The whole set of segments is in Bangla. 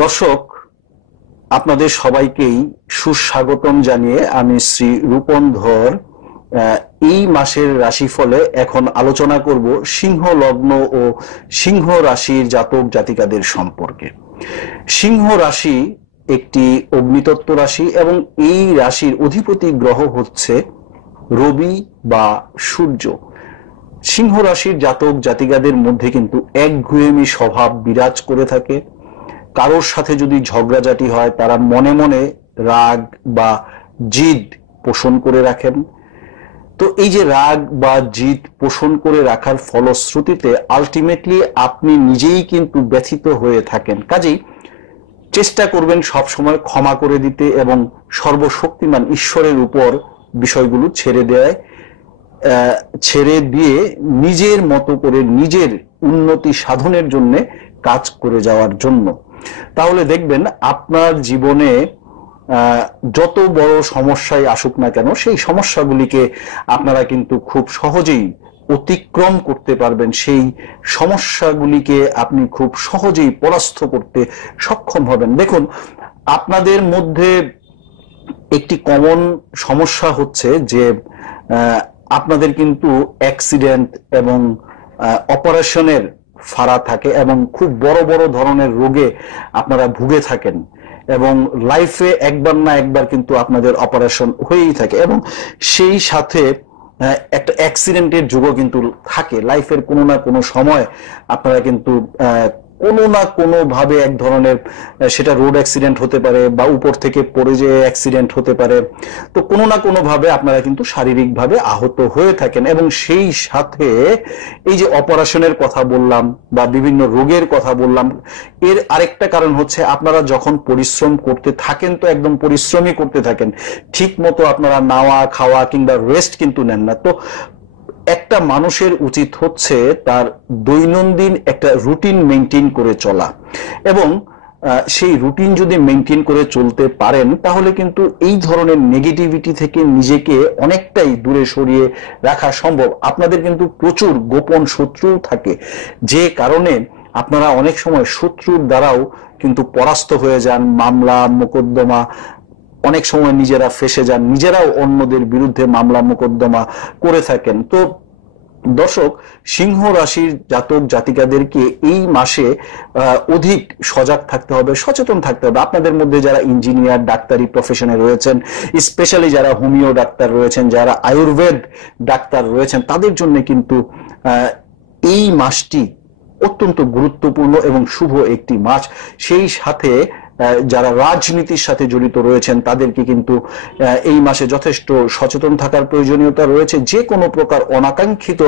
দর্শক, আপনাদের সবাইকেই সুস্বাগতম জানিয়ে আমি শ্রী রূপন ধর এই মাসের রাশিফলে এখন আলোচনা করব সিংহ লগ্ন ও সিংহ রাশির জাতক জাতিকাদের সম্পর্কে। সিংহ রাশি একটি অগ্নিতত্ত্ব রাশি এবং এই রাশির অধিপতি গ্রহ হচ্ছে রবি বা সূর্য। সিংহ রাশির জাতক জাতিকাদের মধ্যে কিন্তু একগুঁয়েমি স্বভাব বিরাজ করে থাকে। কারোর সাথে যদি ঝগড়াঝাটি হয় তারা মনে মনে রাগ বা জিদ পোষণ করে রাখেন। তো এই যে রাগ বা জিদ পোষণ করে রাখার ফলশ্রুতিতে আলটিমেটলি আপনি নিজেই কিন্তু ব্যথিত হয়ে থাকেন। কাজেই চেষ্টা করবেন সব সময় ক্ষমা করে দিতে এবং সর্বশক্তিমান ঈশ্বরের উপর বিষয়গুলো ছেড়ে দিয়ে নিজের মতো করে নিজের উন্নতি সাধনের জন্য কাজ করে যাওয়ার জন্য। তাহলে দেখবেন আপনার জীবনে যত বড় সমস্যায় আসুক না কেন সেই সমস্যাগুলিকে আপনারা কিন্তু খুব সহজেই অতিক্রম করতে পারবেন। সেই সমস্যাগুলিকে আপনি খুব সহজেই পরাস্ত করতে সক্ষম হবেন। দেখুন, আপনাদের মধ্যে একটি কমন সমস্যা হচ্ছে যে আপনাদের কিন্তু অ্যাক্সিডেন্ট এবং অপারেশনের ফাড়া থাকে এবং খুব বড় বড় ধরনের রোগে আপনারা ভুগে থাকেন এবং লাইফে একবার না একবার কিন্তু আপনাদের অপারেশন হয়েই থাকে এবং সেই সাথে একটা অ্যাক্সিডেন্টের যুগও কিন্তু থাকে। লাইফের কোনো না কোনো সময় আপনারা কিন্তু কোনো না কোনো ভাবে এক ধরনের, সেটা রোড অ্যাক্সিডেন্ট হতে পারে বা উপর থেকে পড়ে যে অ্যাক্সিডেন্ট হতে পারে, তো কোনো না কোনো ভাবে আপনারা কিন্তু শারীরিকভাবে আহত হয়ে থাকেন। এবং সেই সাথে এই যে অপারেশনের কথা বললাম বা বিভিন্ন রোগের কথা বললাম, এর আরেকটা কারণ হচ্ছে আপনারা যখন পরিশ্রম করতে থাকেন তো একদম পরিশ্রমই করতে থাকেন, ঠিক মতো আপনারা নাওয়া খাওয়া কিংবা রেস্ট কিন্তু নেন না। তো একটা মানুষের উচিত হচ্ছে তার দৈনন্দিন একটা রুটিন মেনটেন করে চলা এবং সেই রুটিন যদি মেনটেন করে চলতে পারেন তাহলে কিন্তু এই ধরনের নেগেটিভিটি থেকে নিজেকে অনেকটাই দূরে সরিয়ে রাখা সম্ভব। আপনাদের কিন্তু প্রচুর গোপন শত্রু থাকে, যে কারণে আপনারা অনেক সময় শত্রুর দ্বারাও কিন্তু পরাস্ত হয়ে যান। মামলা মোকদ্দমা অনেক সময় নিজেরা ফেসে যান, নিজেরাও অন্যদের বিরুদ্ধে মামলা মোকদ্দমা করে থাকেন। তো দর্শক, সিংহ রাশির জাতক জাতিকাদেরকে এই মাসে অধিক সজাগ থাকতে হবে, সচেতন থাকতে হবে। আপনাদের মধ্যে যারা ইঞ্জিনিয়ার ডাক্তারি প্রফেশনে রয়েছেন, স্পেশালি যারা হোমিও ডাক্তার রয়েছেন, যারা আয়ুর্বেদ ডাক্তার রয়েছেন, তাদের জন্য কিন্তু এই মাসটি অত্যন্ত গুরুত্বপূর্ণ এবং শুভ একটি মাস। সেই সাথে যারা রাজনীতির সাথে জড়িত রয়েছেন তাদেরকে কিন্তু এই মাসে যথেষ্ট সচেতন থাকার প্রয়োজনীয়তা রয়েছে। যে কোনো প্রকার অনাকাঙ্ক্ষিত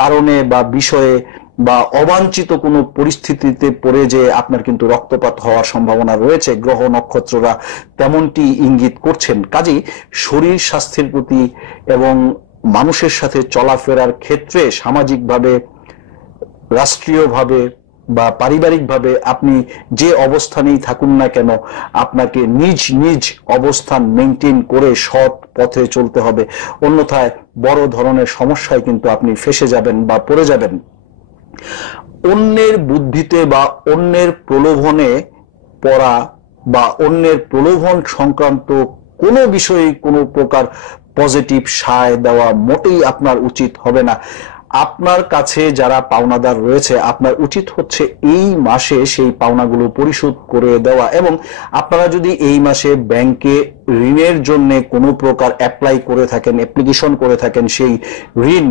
কারণে বা বিষয়ে বা অবাঞ্ছিত কোনো পরিস্থিতিতে পড়ে যে আপনার কিন্তু রক্তপাত হওয়ার সম্ভাবনা রয়েছে, গ্রহ নক্ষত্ররা তেমনটি ইঙ্গিত করছেন। কাজেই শরীর স্বাস্থ্যের প্রতি এবং মানুষের সাথে চলাফেরার ক্ষেত্রে সামাজিকভাবে, রাষ্ট্রীয়ভাবে বা পারিবারিকভাবে আপনি যে অবস্থানেই থাকুন না কেন আপনাকে নিজ নিজ অবস্থান মেনটেন করে সৎ পথে চলতে হবে, অন্যথায় বড় ধরনের সমস্যায় কিন্তু আপনি ফেসে যাবেন বা পড়ে যাবেন। অন্যের বুদ্ধিতে বা অন্যের প্রলোভনে পড়া বা অন্যের প্রলোভন সংক্রান্ত কোনো বিষয়ে কোনো প্রকার পজিটিভ সায় দেওয়া মোটেই আপনার উচিত হবে না। আপনার কাছে যারা পাওনাদার রয়েছে আপনার উচিত হচ্ছে এই মাসে সেই পাওনাগুলো পরিশোধ করে দেওয়া। এবং আপনারা যদি এই মাসে ব্যাংকে ঋণের জন্য কোনো প্রকার অ্যাপ্লিকেশন করে থাকেন, সেই ঋণ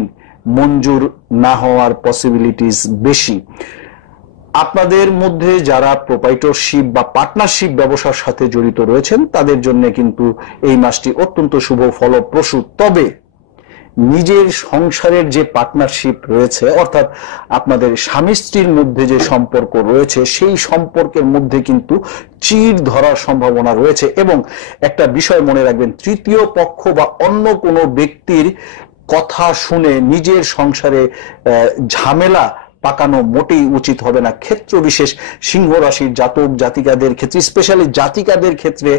মঞ্জুর না হওয়ার পসিবিলিটিস বেশি। আপনাদের মধ্যে যারা প্রোপাইটরশিপ বা পার্টনারশিপ ব্যবসার সাথে জড়িত রয়েছেন তাদের জন্য কিন্তু এই মাসটি অত্যন্ত শুভ ফলপ্রসূ। তবে নিজের সংসারের যে পার্টনারশিপ রয়েছে, অর্থাৎ আপনাদের স্বামী স্ত্রীর মধ্যে যে সম্পর্ক রয়েছে, সেই সম্পর্কের মধ্যে কিন্তু চিড় ধরার সম্ভাবনা রয়েছে। এবং একটা বিষয় মনে রাখবেন, তৃতীয় পক্ষ বা অন্য কোনো ব্যক্তির কথা শুনে নিজের সংসারে ঝামেলা পাকানো মোটেই উচিত হবে না। ক্ষেত্র বিশেষ সিংহ রাশির জাতক জাতিকাদের ক্ষেত্রে, স্পেশালি জাতিকাদের ক্ষেত্রে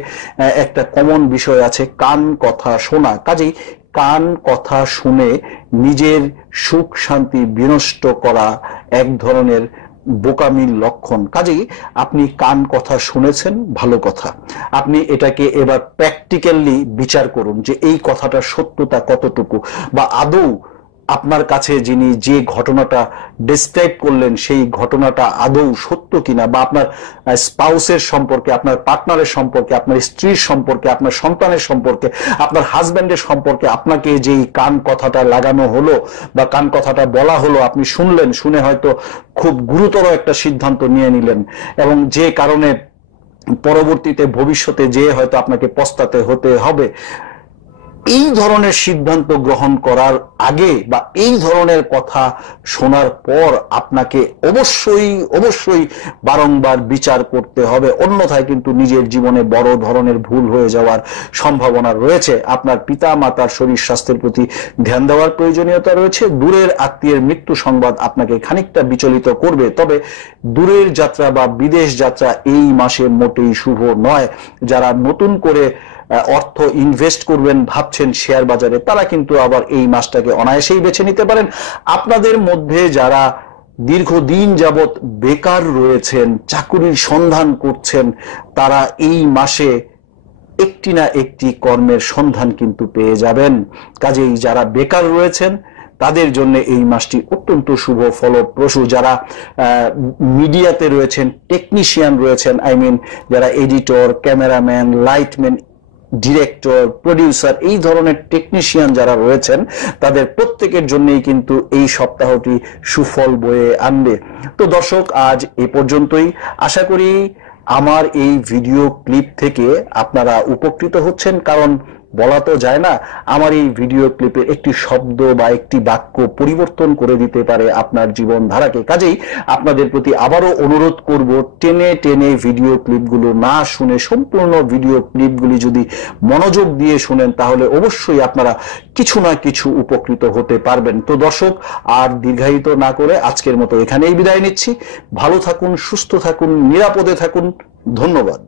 একটা কমন বিষয় আছে, কান কথা শোনা। কাজেই কান কথা শুনে নিজের সুখ শান্তি বিনষ্ট করা এক ধরনের বোকামির লক্ষণ। কাজেই আপনি কান কথা শুনেছেন, ভালো কথা, আপনি এটাকে এবার প্র্যাকটিক্যালি বিচার করুন যে এই কথাটার সত্যতা কতটুকু, বা আদৌ আপনার কাছে যিনি যে ঘটনাটা ডেসক্রাইব করলেন সেই ঘটনাটা আদৌ সত্য কিনা, বা আপনার স্পাউসের সম্পর্কে, আপনার পার্টনারের সম্পর্কে, আপনার স্ত্রীর সম্পর্কে, আপনার সন্তানের সম্পর্কে, আপনার হাজব্যান্ডের সম্পর্কে আপনাকে যেই কান কথাটা লাগানো হলো বা কান কথাটা বলা হলো, আপনি শুনলেন, শুনে হয়তো খুব গুরুতর একটা সিদ্ধান্ত নিয়ে নিলেন, এবং যে কারণে পরবর্তীতে ভবিষ্যতে যে হয়তো আপনাকে পস্তাতে হতে হবে। এই ধরনের সিদ্ধান্ত গ্রহণ করার আগে বা এই ধরনের কথা শোনার পর আপনাকে অবশ্যই বারংবার বিচার করতে হবে, অন্যথায় কিন্তু নিজের জীবনে বড় ধরনের ভুল হয়ে যাওয়ার সম্ভাবনা রয়েছে। আপনার পিতা মাতার শরীর স্বাস্থ্যের প্রতি ধ্যান দেওয়ার প্রয়োজনীয়তা রয়েছে। দূরের আত্মীয়ের মৃত্যু সংবাদ আপনাকে খানিকটা বিচলিত করবে, তবে দূরের যাত্রা বা বিদেশ যাত্রা এই মাসে মোটেই শুভ নয়। যারা নতুন করে অর্থ ইনভেস্ট করবেন ভাবছেন শেয়ার বাজারে, তারা কিন্তু আবার এই মাসটাকে অনায়াসেই বেছে নিতে পারেন। আপনাদের মধ্যে যারা দীর্ঘদিন যাবৎ বেকার রয়েছেন, চাকুরির সন্ধান করছেন, তারা এই মাসে একটি না একটি কর্মের সন্ধান কিন্তু পেয়ে যাবেন। কাজেই যারা বেকার রয়েছেন তাদের জন্য এই মাসটি অত্যন্ত শুভ ফলপ্রসূ। যারা মিডিয়াতে রয়েছেন, টেকনিশিয়ান রয়েছেন, যারা editor, cameraman, lightman, director, producer, এই ধরনের টেকনিশিয়ান যারা রয়েছেন, তাদের প্রত্যেকের জন্যই কিন্তু এই সপ্তাহটি সুফল বয়ে আনবে। তো দর্শক, আজ এ পর্যন্তই। আশা করি আমার এই ভিডিও ক্লিপ থেকে আপনারা উপকৃত হচ্ছেন, কারণ বলা তো যায় না, আমার এই ভিডিও ক্লিপের একটি শব্দ বা একটি বাক্য পরিবর্তন করে দিতে পারে আপনার জীবনধারাকে। কাজেই আপনাদের প্রতি আবারও অনুরোধ করব, টেনে টেনে ভিডিও ক্লিপগুলো না শুনে সম্পূর্ণ ভিডিও ক্লিপগুলি যদি মনোযোগ দিয়ে শুনেন, তাহলে অবশ্যই আপনারা কিছু না কিছু উপকৃত হতে পারবেন। তো দর্শক, আর দীর্ঘায়িত না করে আজকের মতো এখানেই বিদায় নিচ্ছি। ভালো থাকুন, সুস্থ থাকুন, নিরাপদে থাকুন। ধন্যবাদ।